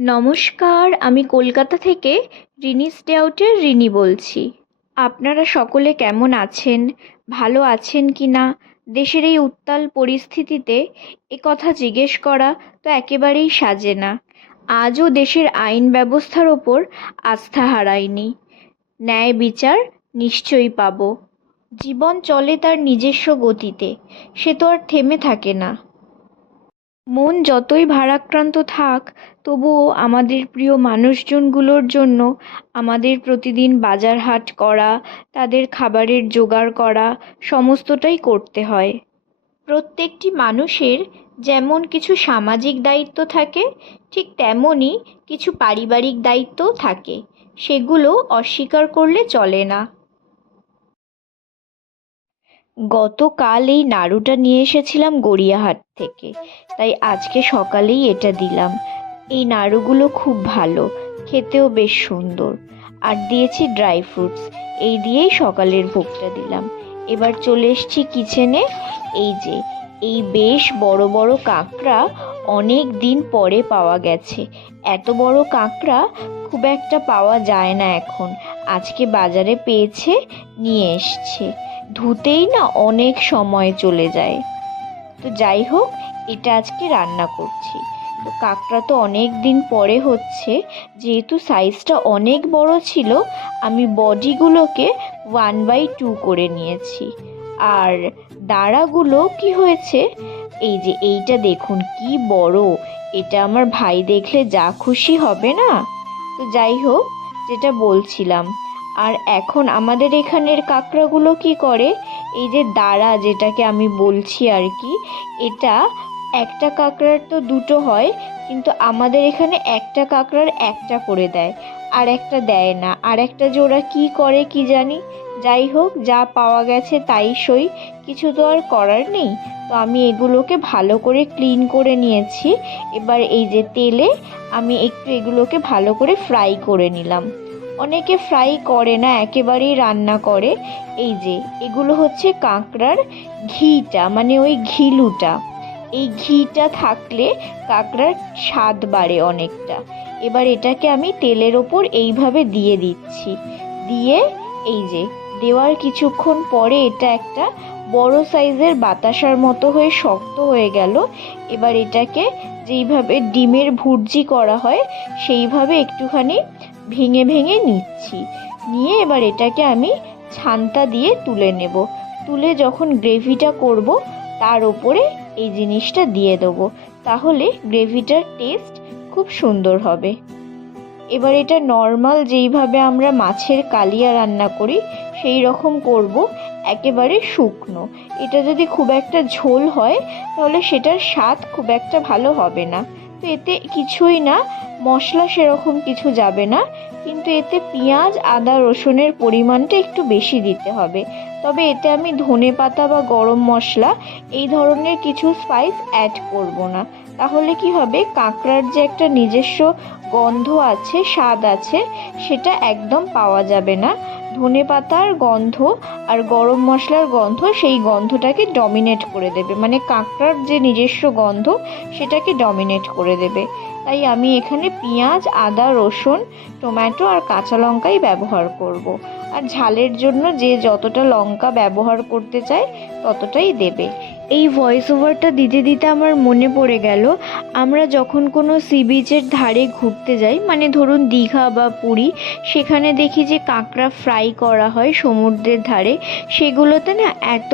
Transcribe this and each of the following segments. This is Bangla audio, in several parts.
নমস্কার, আমি কলকাতা থেকে রিনি স্টে আউটের রিনি বলছি। আপনারা সকলে কেমন আছেন? ভালো আছেন কি না? দেশের এই উত্তাল পরিস্থিতিতে এ কথা জিজ্ঞেস করা তো একেবারেই সাজে না। আজও দেশের আইন ব্যবস্থার ওপর আস্থা হারায়নি। ন্যায় বিচার নিশ্চয়ই পাব। জীবন চলে তার নিজস্ব গতিতে। সে তো আর থেমে থাকে না। মন যতই ভারাক্রান্ত থাক, তবুও আমাদের প্রিয় মানুষজনগুলোর জন্য আমাদের প্রতিদিন বাজার হাট করা, তাদের খাবারের জোগাড় করা, সমস্তটাই করতে হয়। প্রত্যেকটি মানুষের যেমন কিছু সামাজিক দায়িত্ব থাকে, ঠিক তেমনই কিছু পারিবারিক দায়িত্বও থাকে। সেগুলো অস্বীকার করলে চলে না। গতকাল এই নাড়ুটা নিয়ে এসেছিলাম গড়িয়াহাট থেকে। তাই আজকে সকালেই এটা দিলাম। এই নাড়ুগুলো খুব ভালো, খেতেও বেশ সুন্দর। আর দিয়েছি ড্রাই ফ্রুটস, এই দিয়েই সকালের ভোগটা দিলাম। এবার চলে এসেছি কিচেনে। এই যে, এই বেশ বড় বড় কাঁকড়া অনেক দিন পরে পাওয়া গেছে। এত বড় কাঁকড়া খুব একটা পাওয়া যায় না এখন। আজকে বাজারে পেয়েছে, নিয়ে এসছে। ধুতেই না অনেক সময় চলে যায়। তো যাই হোক, এটা আজকে রান্না করছি। তো কাঁকড়া তো অনেক দিন পরে হচ্ছে। যেহেতু সাইজটা অনেক বড় ছিল, আমি বডিগুলোকে ওয়ান বাই টু করে নিয়েছি। আর দাঁড়াগুলো কি হয়েছে? এই যে এইটা দেখুন, কি বড়। এটা আমার ভাই দেখলে যা খুশি হবে না? তো যাই হোক, যেটা বলছিলাম আর এখন আমাদের এখানের কাঁকড়াগুলো কি করে? এই যে দাঁড়া যেটাকে আমি বলছি আর কি, এটা একটা কাঁকড়ার তো দুটো হয়, কিন্তু আমাদের এখানে একটা কাঁকড়ার একটা করে দেয়, আর একটা দেয় না। আর একটা যে ওরা কী করে কি জানি? যাই হোক, যা পাওয়া গেছে তাই সই। কিছু তো আর করার নেই। তো আমি এগুলোকে ভালো করে ক্লিন করে নিয়েছি। এবার এই যে তেলে আমি একটু এগুলোকে ভালো করে ফ্রাই করে নিলাম। অনেকে ফ্রাই করে না, একেবারেই রান্না করে। এই যে, এগুলো হচ্ছে কাঁকড়ার ঘিটা মানে ওই ঘিলুটা। এই ঘিটা থাকলে কাঁকড়ার স্বাদ বাড়ে অনেকটা। এবার এটাকে আমি তেলের ওপর এইভাবে দিয়ে দিচ্ছি। দিয়ে এই যে, দেওয়ার কিছুক্ষণ পরে এটা একটা বড় সাইজের বাতাসার মতো হয়ে শক্ত হয়ে গেল। এবার এটাকে যেইভাবে ডিমের ভুর্জি করা হয়, সেইভাবে একটুখানি ভেঙে ভেঙে নিচ্ছি। নিয়ে এবার এটাকে আমি ছানটা দিয়ে তুলে নেব। তুলে যখন গ্রেভিটা করব, তার ওপরে এই জিনিসটা দিয়ে দেবো। তাহলে গ্রেভিটার টেস্ট খুব সুন্দর হবে। এবার এটা নর্মাল যেইভাবে আমরা মাছের কালিয়া রান্না করি সেই রকম করব একেবারে শুকনো। এটা যদি খুব একটা ঝোল হয়, তাহলে সেটার স্বাদ খুব একটা ভালো হবে না। তো এতে কিছুই না মশলা সেরকম কিছু যাবে না, কিন্তু এতে পেঁয়াজ, আদা, রসুনের পরিমাণটা একটু বেশি দিতে হবে। তবে এতে আমি ধনে পাতা বা গরম মশলা, এই ধরনের কিছু স্পাইস অ্যাড করব না। তাহলে কি হবে? কাঁকড়ার যে একটা নিজস্ব গন্ধ আছে, স্বাদ আছে, সেটা একদম পাওয়া যাবে না। ধনে পাতার গন্ধ আর গরম মশলার গন্ধ, সেই গন্ধটাকে ডমিনেট করে দেবে। মানে কাঁকড়ার যে নিজস্ব গন্ধ, সেটাকে ডমিনেট করে দেবে। তাই আমি এখানে পেঁয়াজ, আদা, রসুন, টমেটো আর কাঁচা লঙ্কাই ব্যবহার করব। আর ঝালের জন্য যে যতটা লঙ্কা ব্যবহার করতে চায় ততটাই দেবে এই ভয়েস ওভারটা দিতে দিতে আমার মনে পড়ে গেল, আমরা যখন কোনো সি বিচের ধারে ঘুরতে যাই মানে ধরুন দীঘা বা পুরী, সেখানে দেখি যে কাঁকড়া ফ্রাই করা হয় সমুদ্রের ধারে, সেগুলোতে না এত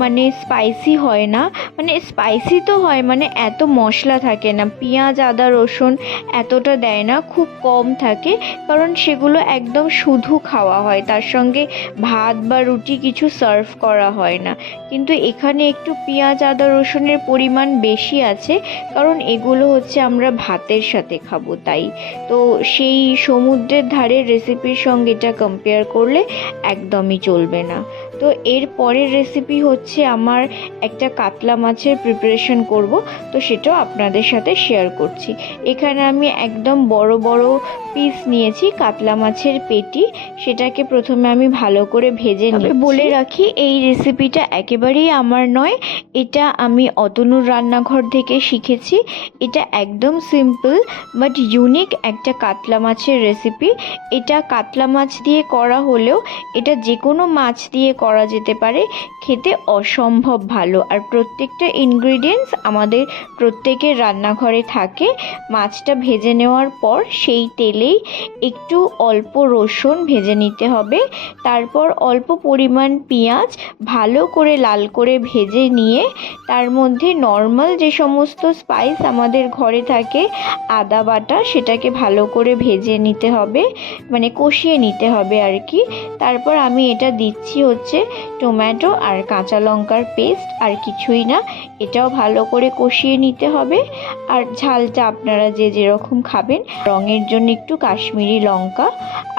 মানে স্পাইসি হয় না মানে স্পাইসি তো হয় মানে এত মশলা থাকে না, পেঁয়াজ, আদা, রসুন এতটা দেয় না, খুব কম থাকে, কারণ সেগুলো একদম শুধু খাওয়া হয়, তার সঙ্গে ভাত বা রুটি কিছু সার্ভ করা হয় না, কিন্তু এখানে একটু পেঁয়াজ, আদা, রসুনের পরিমাণ বেশি আছে, কারণ এগুলো হচ্ছে আমরা ভাতের সাথে খাব তাই। তো সেই সমুদ্রের ধারের রেসিপির সঙ্গে এটা কম্পেয়ার করলে একদমই চলবে না। তো এর পরের রেসিপি হচ্ছে আমার একটা কাতলা মাছের প্রিপারেশন করব তো সেটাও আপনাদের সাথে শেয়ার করছি। এখানে আমি একদম বড় বড় পিস নিয়েছি কাতলা মাছের পেটি সেটাকে প্রথমে আমি ভালো করে ভেজে নিয়ে বলে রাখি এই রেসিপিটা একেবারেই আমার নয় এটা আমি অতনুর রান্নাঘর থেকে শিখেছি। এটা একদম সিম্পল বাট ইউনিক একটা কাতলা মাছের রেসিপি এটা কাতলা মাছ দিয়ে করা হলেও এটা যে কোনো মাছ দিয়ে করা যেতে পারে। খেতে অসম্ভব ভালো। আর প্রত্যেকটা ইনগ্রিডিয়েন্টস আমাদের প্রত্যেকের রান্নাঘরে থাকে। মাছটা ভেজে নেওয়ার পর সেই তেলেই একটু অল্প রসুন ভেজে নিতে হবে। তারপর অল্প পরিমাণ পেঁয়াজ ভালো করে লাল করে ভেজে নিয়ে তার মধ্যে নর্মাল যে সমস্ত স্পাইস আমাদের ঘরে থাকে, আদা বাটা সেটাকে ভালো করে ভেজে নিতে হবে। মানে কষিয়ে নিতে হবে আর কি। তারপর আমি এটা দিচ্ছি হচ্ছে টমেটো আর কাঁচা লঙ্কার পেস্ট আর কিছুই না, এটাও ভালো করে কষিয়ে নিতে হবে। আর ঝালটা আপনারা যে যেরকম খাবেন, রঙের জন্য একটু কাশ্মীরি লঙ্কা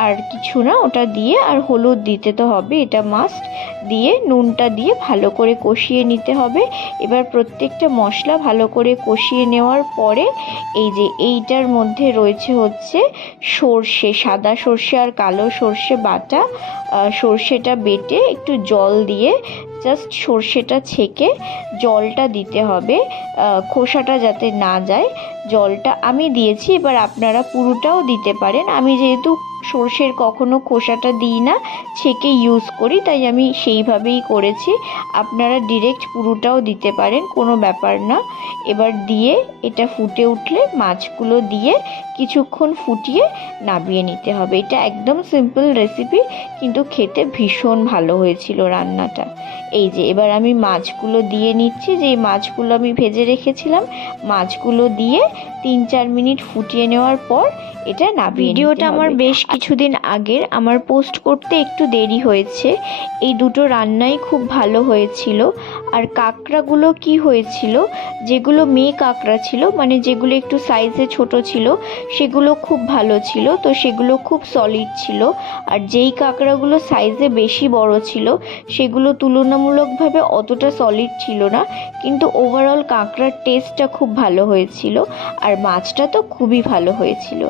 আর কিছু না, ওটা দিয়ে আর হলুদ দিতে তো হবে, এটা মাস্ট দিয়ে নুনটা দিয়ে ভালো করে কষিয়ে নিতে হবে। এবার প্রত্যেকটা মশলা ভালো করে কষিয়ে নেওয়ার পরে এই যে এইটার মধ্যে রয়েছে হচ্ছে সর্ষে, সাদা সর্ষে আর কালো সর্ষে বাটা। সর্ষেটা বেটে একটু জল দিয়ে জাস্ট সর্ষেটা ছেঁকে জলটা দিতে হবে। খোসাটা যাতে না যায়, জলটা আমি দিয়েছি, এবার আপনারা পুরোটাও দিতে পারেন। আমি যেহেতু সর্ষের কখনো খোসাটা দিই না, ছেঁকে ইউজ করি, তাই আমি সেইভাবেই করেছি। আপনারা ডিরেক্ট পুরোটাও দিতে পারেন, কোনো ব্যাপার না। এবার দিয়ে এটা ফুটে উঠলে মাছগুলো দিয়ে কিছুক্ষণ ফুটিয়ে নামিয়ে নিতে হবে। এটা একদম সিম্পল রেসিপি কিন্তু খেতে ভীষণ ভালো হয়েছিল রান্নাটা। এই যে এবার আমি মাছগুলো দিয়ে নিচ্ছি। যে মাছগুলো আমি ভেজে রেখেছিলাম মাছগুলো দিয়ে তিন চার মিনিট ফুটিয়ে নেওয়ার পর এটা না ভিডিওটা আমার বেশ কিছুদিন আগের আমার পোস্ট করতে একটু দেরি হয়েছে। এই দুটো রান্নাই খুব ভালো হয়েছিল। আর কাঁকড়াগুলো কি হয়েছিল? যেগুলো মেয়ে কাঁকড়া ছিল মানে যেগুলো একটু সাইজে ছোট ছিল, সেগুলো খুব ভালো ছিল, তো সেগুলো খুব সলিড ছিল। আর যেই কাঁকড়াগুলো সাইজে বেশি বড় ছিল, সেগুলো তুলনামূলকভাবে অতটা সলিড ছিল না, কিন্তু ওভারঅল কাঁকড়ার টেস্টটা খুব ভালো হয়েছিল, আর মাছটা তো খুবই ভালো হয়েছিল।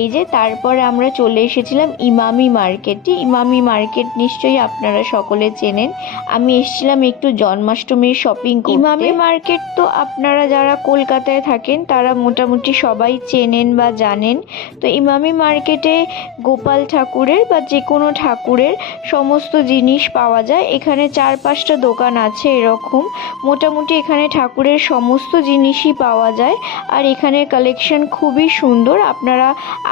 এই যে তারপরে আমরা চলে এসেছিলাম ইমামি মার্কেটে ইমামি মার্কেট নিশ্চয়ই আপনারা সকলে চেনেন। আমি এসেছিলাম একটু জন্মাষ্টমীর শপিং ইমামি মার্কেট তো আপনারা যারা কলকাতায় থাকেন, তারা মোটামুটি সবাই চেনেন বা জানেন। তো ইমামি মার্কেটে গোপাল ঠাকুরের বা যে কোনো ঠাকুরের সমস্ত জিনিস পাওয়া যায়। এখানে চার পাঁচটা দোকান আছে এরকম। মোটামুটি এখানে ঠাকুরের সমস্ত জিনিসই পাওয়া যায়। আর এখানে কালেকশন খুবই সুন্দর। আপনারা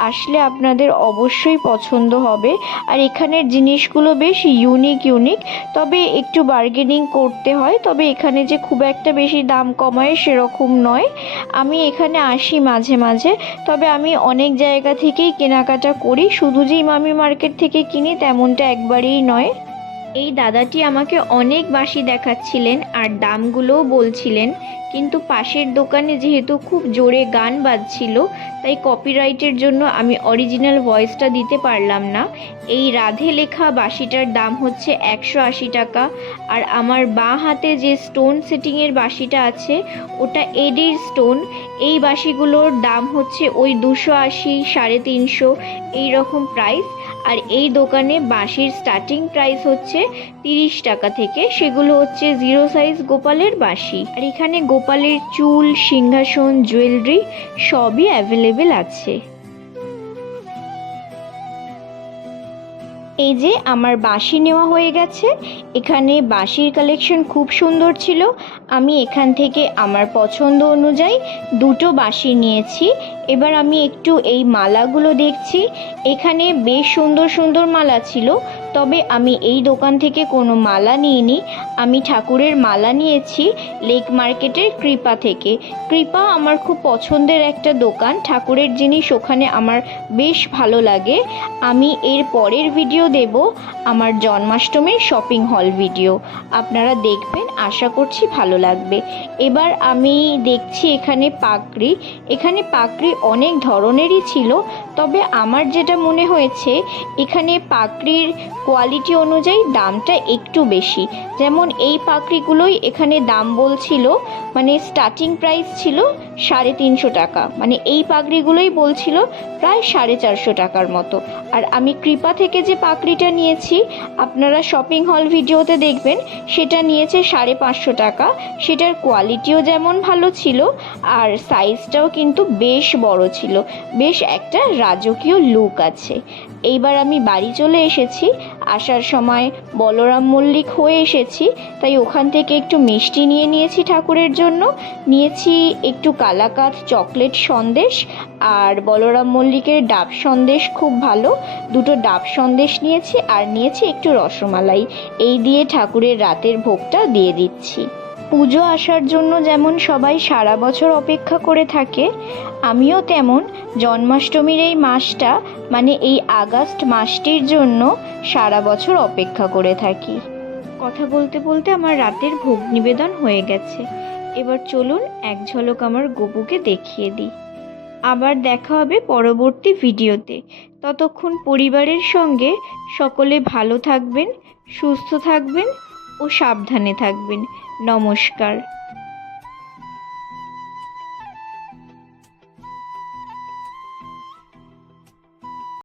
আসলে আপনাদের অবশ্যই পছন্দ হবে। আর এখানের জিনিসগুলো বেশ ইউনিক ইউনিক তবে একটু বার্গেনিং করতে হয়। তবে এখানে যে খুব একটা বেশি দাম কমায় সেরকম নয়। আমি এখানে আসি মাঝে মাঝে, তবে আমি অনেক জায়গা থেকেই কেনাকাটা করি। শুধু যে ইমামি মার্কেট থেকে কিনি তেমনটা একবারেই নয়। এই দাদাটি আমাকে অনেক বাসি দেখাচ্ছিলেন আর দামগুলোও বলছিলেন। কিন্তু পাশের দোকানে যেহেতু খুব জোরে গান বাজছিল, তাই কপিরাইটের জন্য আমি অরিজিনাল ভয়েসটা দিতে পারলাম না। এই রাধে লেখা বাঁশিটার দাম হচ্ছে একশো আশি টাকা। আর আমার বাঁ হাতে যে স্টোন সেটিংয়ের বাঁশিটা আছে, ওটা এডির স্টোন এই বাঁশিগুলোর দাম হচ্ছে ওই দুশো আশি, সাড়ে তিনশো এই রকম প্রাইস আর এই দোকানে বাঁশির স্টার্টিং প্রাইস হচ্ছে তিরিশ টাকা থেকে, সেগুলো হচ্ছে জিরো সাইজ গোপালের বাঁশি। আর এখানে গোপালের চুল, সিংহাসন জুয়েলারি সবই অ্যাভেলেবেল আছে। এই যে আমার বাঁশি নেওয়া হয়ে গেছে। এখানে বাঁশির কালেকশন খুব সুন্দর ছিল। আমি এখান থেকে আমার পছন্দ অনুযায়ী দুটো বাঁশি নিয়েছি। এবার আমি একটু এই মালাগুলো দেখছি। এখানে বেশ সুন্দর সুন্দর মালা ছিল। তবে আমি এই দোকান থেকে কোনো মালা নিইনি। আমি ঠাকুরের মালা নিয়েছি লেক মার্কেটের কৃপা থেকে। কৃপা আমার খুব পছন্দের একটা দোকান। ঠাকুরের জিনিস ওখানে আমার বেশ ভালো লাগে। আমি এর পরের ভিডিও দেব, আমার জন্মাষ্টমীর শপিং হল ভিডিও। আপনারা দেখবেন, আশা করছি ভালো লাগবে। এবার আমি দেখছি এখানে পাকড়ি এখানে পাকড়ি অনেক ধরনেরই ছিল, তবে আমার যেটা মনে হয়েছে, এখানে পাকড়ির কোয়ালিটি অনুযায়ী দামটা একটু বেশি। যেমন এই পাখড়িগুলোই এখানে দাম বলছিল মানে স্টার্টিং প্রাইস ছিল সাড়ে তিনশো টাকা। মানে এই পাগড়িগুলোই বলছিল প্রায় সাড়ে চারশো টাকার মতো। আর আমি কৃপা থেকে যে পাগড়িটা নিয়েছি, আপনারা শপিং হল ভিডিওতে দেখবেন, সেটা নিয়েছে সাড়ে পাঁচশো টাকা। সেটার কোয়ালিটিও যেমন ভালো ছিল, আর সাইজটাও কিন্তু বেশ বড় ছিল। বেশ একটা রাজকীয় লুক আছে। এইবার আমি বাড়ি চলে এসেছি আসার সময় বলরাম মল্লিক হয়ে এসেছি, তাই ওখান থেকে একটু মিষ্টি নিয়ে নিয়েছি ঠাকুরের জন্য। নিয়েছি একটু কালাকাত চকলেট সন্দেশ আর বলরাম মল্লিকের ডাব সন্দেশ খুব ভালো। দুটো ডাব সন্দেশ নিয়েছি আর নিয়েছি একটু রসমালাই। এই দিয়ে ঠাকুরের রাতের ভোগটা দিয়ে দিচ্ছি। পুজো আসার জন্য যেমন সবাই সারা বছর অপেক্ষা করে থাকে, আমিও তেমন। জন্মাষ্টমীর এই মাসটা মানে এই আগস্ট মাসটির জন্য সারা বছর অপেক্ষা করে থাকি। কথা বলতে বলতে আমার রাতের ভোগ নিবেদন হয়ে গেছে। এবার চলুন এক ঝলক আমার গপুকে দেখিয়ে দিই। আবার দেখা হবে পরবর্তী ভিডিওতে। ততক্ষণ পরিবারের সঙ্গে সকলে ভালো থাকবেন, সুস্থ থাকবেন ও সাবধানে থাকবেন। নমস্কার।